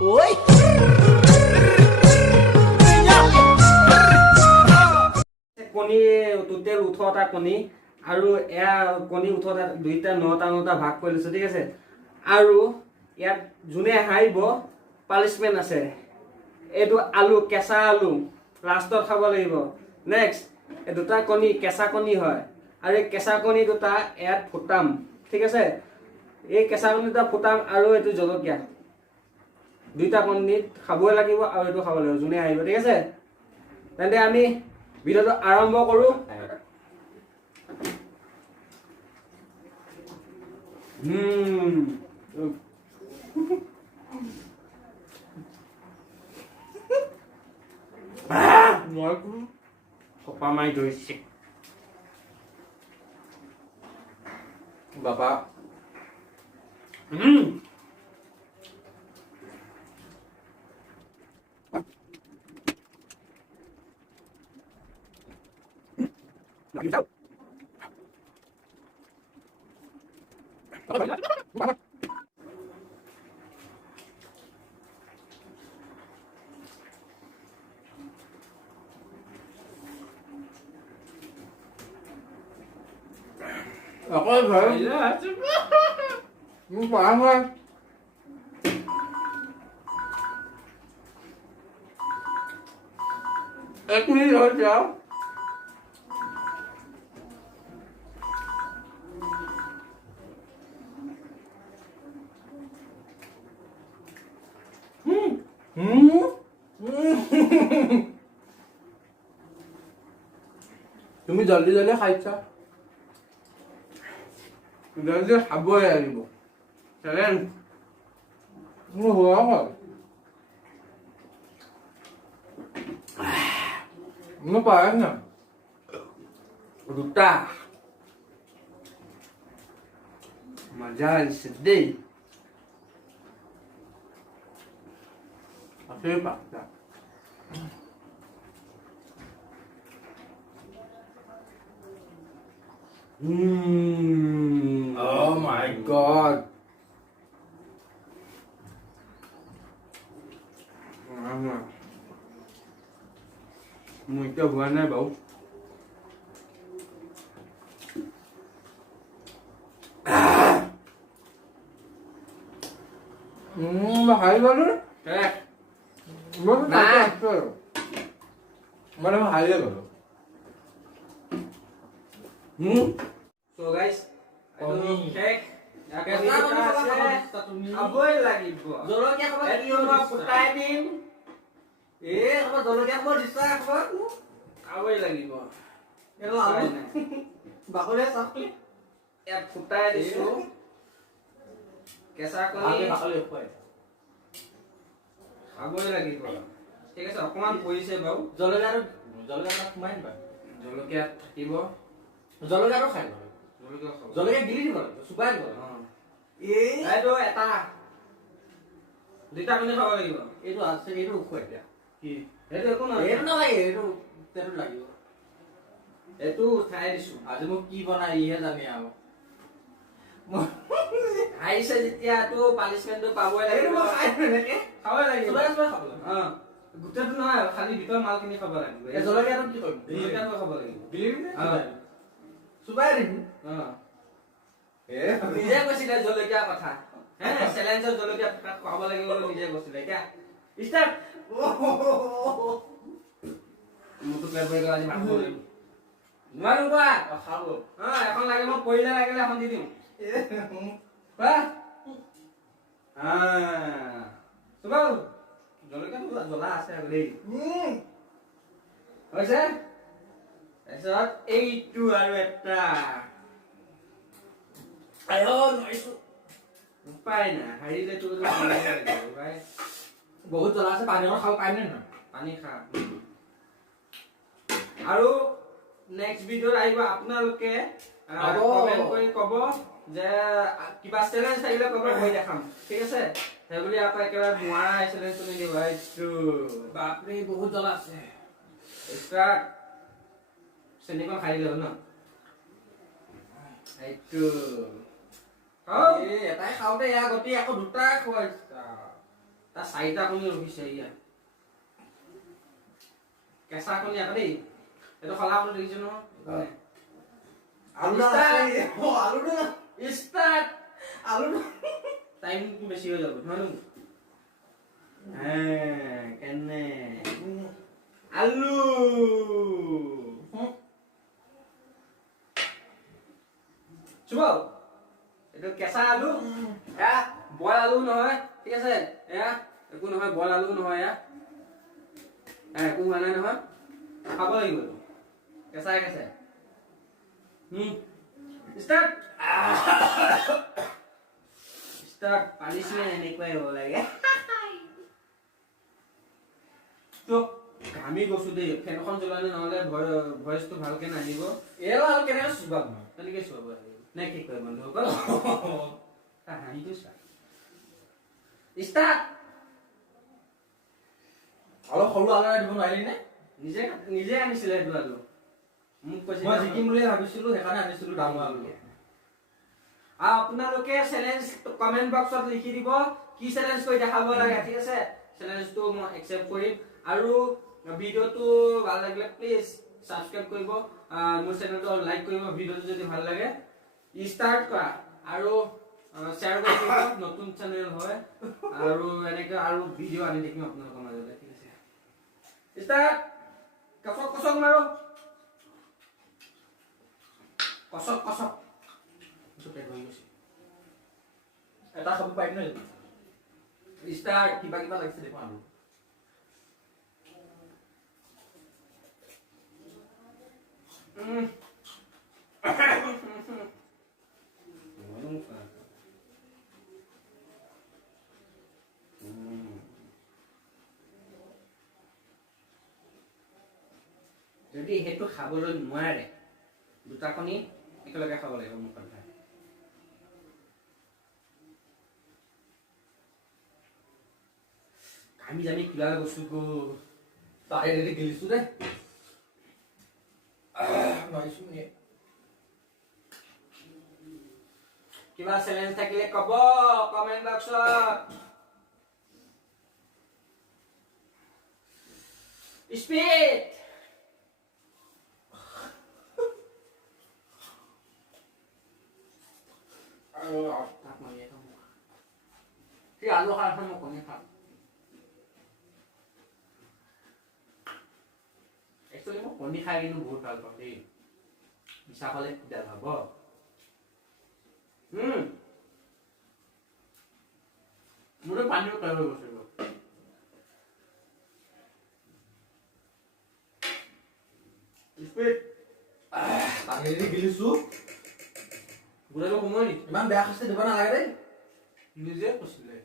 ঐ কণী টোটেল 18টা কণী আৰু এয়া কণী 18টা দুইটা 9টা ভাগ কৰি লৈছো ঠিক আছে আৰু ইয়াত যোনে হাৰিব পানিশমেন্ট আছে এইটো আলু কেঁচা আলু লাষ্টত খাব লাগিব নেক্সট এই দুটা কণী কেঁচা কণী হয় আৰু এই কেঁচা কণী দুটা ইয়াত ফুটাম ঠিক আছে এই কেঁচা কণী দুটা ফুটাম আৰু এইটো জলকীয়া দুইটা কণীত খাবই লাগিব আৰু এইটো খাব লাগিব যোনে হাৰিব ঠিক আছে তেন্তে আমি ভিডিওটো আৰম্ভ কৰো Papa mai đuổi xịt Bapak Ako ba? Yung pangan. Ek niet hoor jou. তুমি জলদি জলদি খাইছা জলদি খাবই লাগিব চ্যালেঞ্জ মোৰ হোৱা হ'ল মই পাৰা না দুটা মজা আহিছে দেই আছে পাঁচটা Oh my god. Mùi cho vừa này bố Mà hay quá đó. Thế Nó hay quá. Mà nó hay quá. So guys, cake খাবই লাগিব জলকীয়া খাব এইটো মই ফুটাই দিম জলকীয়া খাব দিছা খাবই লাগিব বাকলে চাপ ইয়াত ফুটাই দিছো কেঁচা কণী খাবই লাগিব ঠিক আছে অকমান পৰিছে বাৰু জলকীয়াটো সোমাই দিবা জলকীয়া থাকিব জলকীয়াটো খাই জলকীয়া খাব জলকীয়া গিলি দিব লাগিব চুপাই দিব এইটো এটা দুটা কণী খাব লাগিব এইটো আছে এইটো উখোৱা এতিয়া কি এইটো একো নহয় এইটো নালাগে এইটো তেটো লাগিব এইটো খাই দিছো আজি মোক কি বনাই ইহে জানি আৰু আহিছে যেতিয়া তো পানিশমেন্টটো পাবই লাগিব খাবই লাগিব গোটেইটো নহয় খালি ভিতৰ মালখিনি খাব লাগিব এই জলকীয়াটো কি কৰিম জলকীয়াটো খাব লাগিব গিলিম নে চুপাই দিম নিজে কৈছিলে জলকীয়া কথা হে চেলেঞ্জৰ জলকীয়া খাব লাগিব বুলি নিজে কৈছিলে এতিয়া ষ্টাৰ্ট মোৰটো পেট ভৰি গ'ল আজি মাংস লাগিব নোৱাৰো কোৱা খাব এখন লাগে মই পৰিলে লাগিলে এখন দি দিম কোৱা চুবাও জলকীয়াটো জ্বলা আছে আৰু দেই হৈছে তাৰপিছত এইটো আৰু এটা উপায় নাই হাৰিলেতো বহুত জ্বলা আছে পানী খাব পাৰিম নে পানী খা আৰু নেক্সট ভিডিঅ'ত আহিব আপোনালোকে কমেন্ট কৰি ক'ব যে কিবা চেলেঞ্জ থাকিলে ক'ব মই দেখাম ঠিক আছে সেইবুলি আকৌ একেবাৰে নোৱাৰা চেলেঞ্জ চলি দিব এইটো বাপৰে বহুত জ্বলা আছে ষ্টাৰ্ট চেনিকণ খাই দিলে ন এইটো এটাই খাওঁতে এয়া গতি আকৌ দুটা খুৱাইছা তাৰ 4টা কণী ৰখিছে ইয়াত কেঁচা কণী আকৌ দেই এইটো খলাবলৈ দেখিছো নহয় আলু আছে আলুটো ষ্টাৰ্ট আলুটো টাইমটো বেছি হৈ যাব নহয় কেনে আলু চুব এইটো কেঁচা আলু এয়া বইল আলু নহয় ঠিক আছে এয়া একো নহয় বইল আলু নহয় এয়া একো হোৱা নাই নহয় খাব লাগিব এইটো কেঁচাই কেঁচাই ষ্টাৰ্ট ষ্টাৰ্ট পানিচমেণ্ট এনেকুৱাই হ'ব লাগে তো ঘামি গৈছো দেই ফেনখন জ্বলালে নহ'লে ভইচটো ভালকে নাহিব এৰা আৰু কেনেকৈ চুবাম মই তেনেকৈ চুৱাব লাগিব নে কি কয় বন্ধুসকল হাঁহিটো চা ষ্টাৰ্ট অলপ সৰু আলু এটা দিব নোৱাৰিলি নে নিজে নিজে আনিছিলে সেইটো আলু মোক কৈছে মই জিকিম বুলি ভাবিছিলো সেইকাৰণে আনিছিলো ডাঙৰ আলু আৰু আপোনালোকে চেলেঞ্জ কমেন্ট বক্সত লিখি দিব কি চেলেঞ্জ কৰি দেখাব লাগে ঠিক আছে চেলেঞ্জটো মই একচেপ্ট কৰিম আৰু ভিডিওটো ভাল লাগিলে প্লিজ সাবস্ক্ৰাইব কৰিব মোৰ চেনেলটো লাইক কৰিব ভিডিওটো যদি ভাল লাগে ষ্টাৰ্ট কৰা আৰু শ্বেয়াৰ কৰি দিব নতুন চেনেল হয় আৰু এনেকৈ আৰু ভিডিও আনি থাকিম আপোনালোকৰ মাজলৈ ঠিক আছে ষ্টাৰ্ট কচক কচক মাৰো কচক কচক এটা খাব পাৰিম নে ষ্টাৰ্ট কিবা কিবা লাগিছে দেখোন আলু যদি সেইটো খাবলৈ নোৱাৰে দুটা কণী একেলগে খাব লাগিব মুখত ভাই আমি জানি কিবা বস্তু গো তাই ৰেডি গিলিছো দে নোৱাৰিছো নে কিবা চেলেঞ্জ থাকিলে কব কমেন্ট বক্সত স্পিড তাক মাৰিয়ে খাম কি আলু খাই মই কণী খাম একচুৱেলি মই কণী খাই কিন্তু বহুত ভাল পাওঁ দেই মিছা খালে বেয়া ভাব মোৰে পানীও খাই হৈ গৈছে স্পিড তাই ৰেডি গিলিছো গোলাটো সময় নেকি ইমান বেয়া শাস্তি দিব নালাগে দেই নিজে কৈছিলে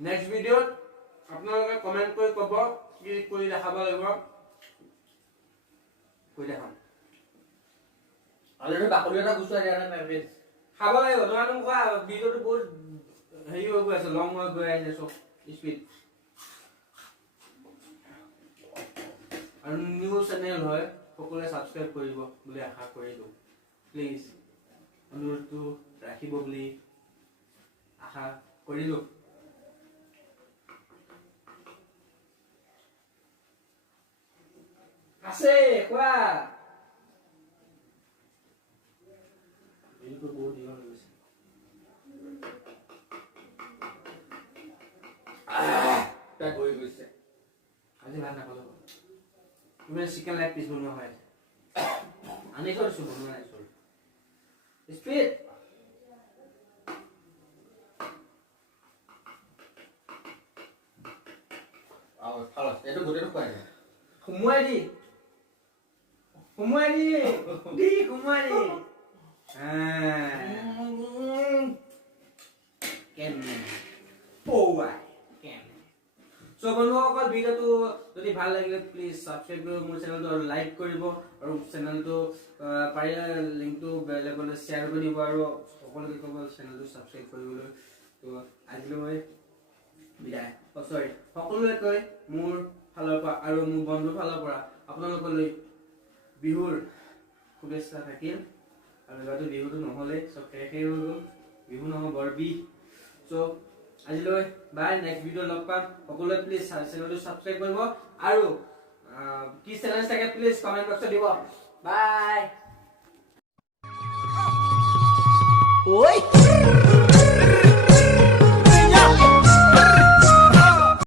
নেক্সট ভিডিঅ'ত আপোনালোকে কমেন্ট কৰি ক'ব কি কৰি দেখাব লাগিব কৰি দেখাম অলৰেডি বাকলি এটা গুচাই দিয়া নাই মেজ খাব লাগিব তোমালোক কোৱা ভিডিঅ'টো বহুত হেৰি হৈ গৈ আছে লং হৈ গৈ আছে চব স্পীড আৰু নিউ চেনেল হয় সকলোৱে ছাবস্ক্ৰাইব কৰিব বুলি আশা কৰিলোঁ প্লিজ অনুৰোধটো ৰাখিব বুলি আশা কৰিলোঁ আছে কোৱা ভিডিঅ'টো বহুত দীঘল হৈ গৈছে তাই গৈ গৈছে আজি ভাত নাখালো তুমি চিকেন লেগ পিচ বনোৱা হৈ আছে আনি থৈছো বনোৱা নাই চল স্পীড খালাস এইটো গোটেইটো খুৱাই দিয়া সোমোৱাই দি সোমোৱাই দি কেনে পৌৱাই কেনে সো বন্ধুসকল ভিডিঅ'টো যদি ভাল লাগিলে প্লিজ সাবস্ক্ৰাইব কৰিব মোৰ চেনেলটো আৰু লাইক কৰিব আৰু চেনেলটো পাৰিলে লিংকটো বেলেগলৈ শ্বেয়াৰ কৰি দিব আৰু সকলোকে ক'ব চেনেলটো সাবস্ক্ৰাইব কৰিবলৈ তো আজিলৈ বিদায় সৰি সকলোৱে কৈ মোৰ ফালৰ পৰা আৰু মোৰ বন্ধুৰ ফালৰ পৰা আপোনালোকলৈ বিহুৰ শুভেচ্ছা থাকিল আৰু এবাৰতো বিহুটো নহ'লে চব শেষেই হৈ গ'ল বিহু নহয় বৰ বিহ সো আজিলৈ বাই নেক্সট ভিডিও লগ পাম সকলোৱে প্লিজ চেনেলটো সাবস্ক্ৰাইব কৰিব আৰু কি চেলেঞ্জ থাকে প্লিজ কমেন্ট বক্সত দিব বাই Oi!